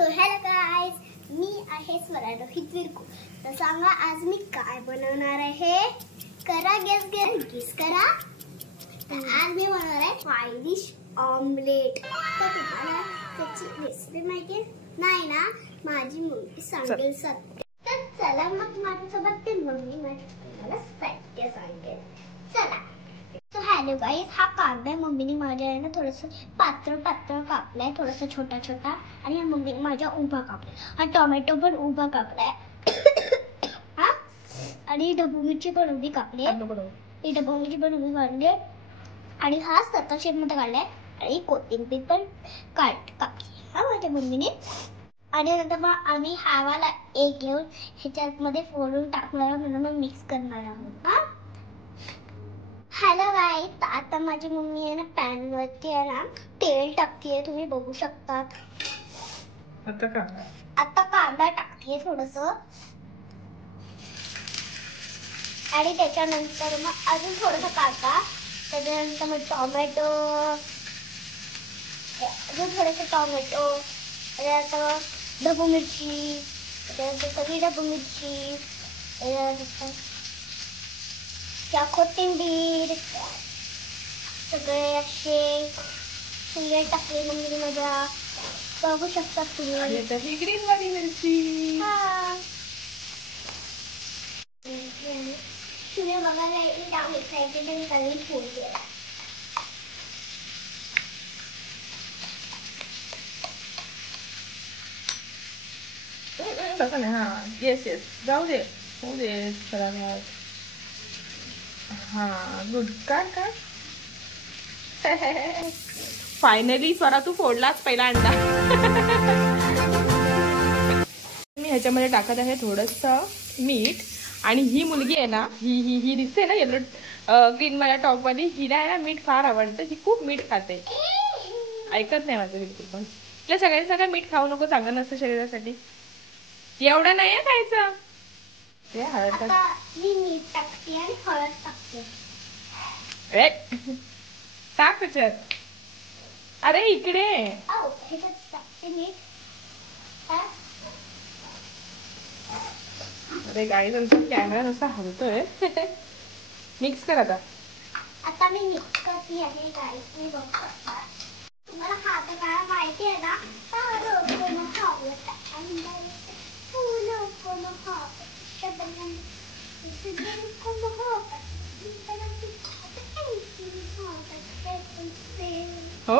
So hello guys, मी आहे स्वरा रोहित विरकू। तर सांगा आज मी काय बनवणार आहे? करा गेस करा। आज मी बनवणार आहे फ्राईड फिश ऑमलेट। तर तुम्हाला त्याची रेसिपी माहिती आहे? नाही ना, माझी मम्मी सांगेल सत्य। तर चला मग माझ्यासोबत ते मम्मी मला सत्य सांगेल। चला। तो हेलो गाइस, हा कांदा मम्मीने माझ्या ना थोडंसं पातळ कापलाय, थोडंसं छोटा आणि मम्मीने माझ्या उभा कापलाय। हा टोमॅटो पण उभा कापलाय हा, आणि ढबू मिरची पण उभी कापली आहे। ढबू मिरची पण उभी काढली आणि हा सर्कल शेप मध्ये काढलाय आणि कोथिंबीर पण कापली हा माझ्या मम्मीने। आणि नंतर मग आम्ही हावाला एक घेऊन ह्याच्यात मध्ये फोडून टाकणार म्हणून मिक्स करणार आहोत हा। हेलो गाइस, आता माझी मम्मी आहे ना पॅन वरती आहे ना तेल टाकतीये, तुम्ही बघू शकता। आता कांदा टाकतीये थोडंसं आणि त्याच्यानंतर मग अजून थोडंसं कांदा, त्याच्यानंतर मग टोमॅटो, अजून थोडंसं टोमॅटो, त्याच्यानंतर ढबू मिरची, त्याच्यानंतर सगळी ढबू मिरची, त्या कोथिंबीर, सगळे असे सगळे टाकले मम्मीने माझ्या, बघू शकता तुम्ही। ग्रीन वाली मिरची तुम्ही बघायला जाम एक्साइटेड आणि काही फूड केला। तसं नाही, हा येस जाऊ दे, होऊ दे जरा हा गुड का फायनली स्वरा तू फोडलाच पहिला अंडा। मी ह्याच्यामध्ये टाकत आहे थोडंसं मीठ। आणि ही मुलगी आहे ना, ही दिसते ना येलो ग्रीन माझ्या टॉप वाली, हिला आहे ना मीठ फार आवडतं, ही खूप मीठ खाते, ऐकत नाही माझं बिलकुल पण। तिला सगळ्यांनी सगळं मीठ खाऊ नको, चांगलं नसतं शरीरासाठी, एवढं नाही खायचं। ते हळद मी मीठ टाकते आणि हळद टाकते। टाक त्याच्यात, अरे इकडे टाकते मीठ। अरे गाईज, आमचा कॅमेरा नुसता हलतोय। मिक्स कर आता मी मिक्स करते आहे गाईज, तुम्ही बघू शकता। तुम्हाला खातं काय माहिती आहे ना? हो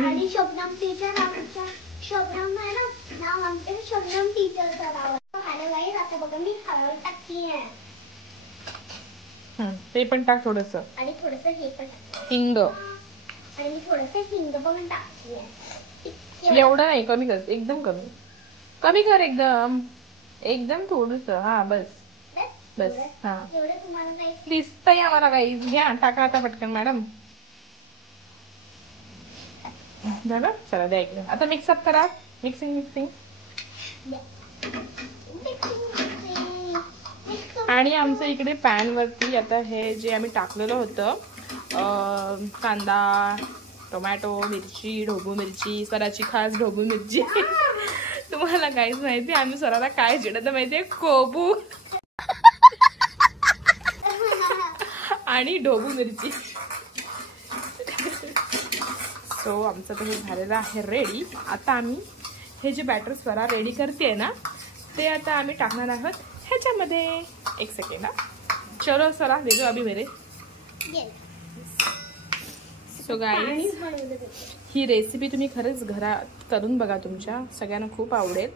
आणि शबनम टीचर आमच्या, शबनम आहे ना नाव आमच्या शबनम टीचरचं नाव आहे। हेलो गाईज, आता बघा मी हळद टाकली आहे, ते पण टाक थोडंसं, आणि थोडंसं हे पण हिंग, आणि थोडंसं हिंग पण टाकली आहे। एवढं नाही, कमी कर, एकदम कमी कर, एकदम थोडंसं, हा बस हा दिसतंय आम्हाला गाईज। घ्या टाका आता पटकन मॅडम। झालं, चला द्या इकडे, आता मिक्सअप करा, मिक्सिंग। आणि आमचं इकडे पॅन वरती आता हे जे आम्ही टाकलेलं होतं कांदा, टोमॅटो, मिरची, ढोबू मिरची, स्वराची खास ढोबू मिरची। तुम्हाला काहीच माहिती, आम्ही स्वराला काय चिडतं माहितीये? कोबू आणि ढोबू मिरची। सो आमचं तर हे झालेलं आहे रेडी। आता आम्ही हे जे बॅटर स्वरा रेडी करते ना, ते आता आम्ही टाकणार आहोत ह्याच्यामध्ये। एक सेकंड हा, चलो स्वरा दे दो अभी मेरे। सो गाईज, ही रेसिपी तुम्ही खरंच घरात करून बघा, तुमच्या सगळ्यांना खूप आवडेल।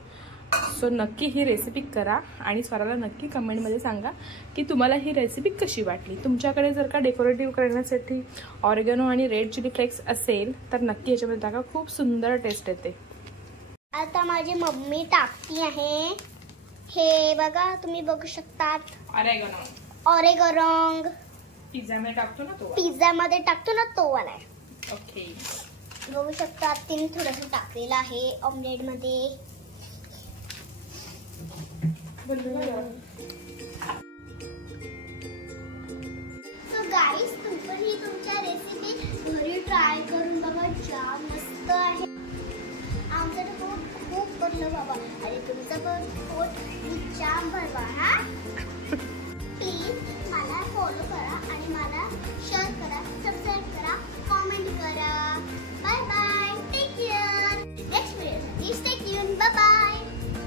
सो नक्की ही रेसिपी करा आणि स्वराला नक्की कमेंटमध्ये सांगा की तुम्हाला ही रेसिपी कशी वाटली। तुमच्याकडे जर का डेकोरेटिव्ह करण्यासाठी ऑरिगॅनो आणि रेड चिली फ्लेक्स असेल तर नक्की याच्यामध्ये टाका, खूप सुंदर टेस्ट येते। आता माझी मम्मी टाकती आहे, हे बघा तुम्ही बघू शकता, ऑरेगॉनो पिझ्झा मध्ये टाकतो ना तो, पिझ्झा मध्ये टाकतो ना तो वाला आहे। ओके, बघू शकता तिने थोडंसं टाकलेलं आहे ऑमलेट मध्ये। सो गाईज, तुम्ही तुमच्या रेसिपी घरी खाल्लं बाबा आणि तुमचं पण पोट जाम भरवा हा. प्लीज मला फॉलो करा आणि मला शेअर करा.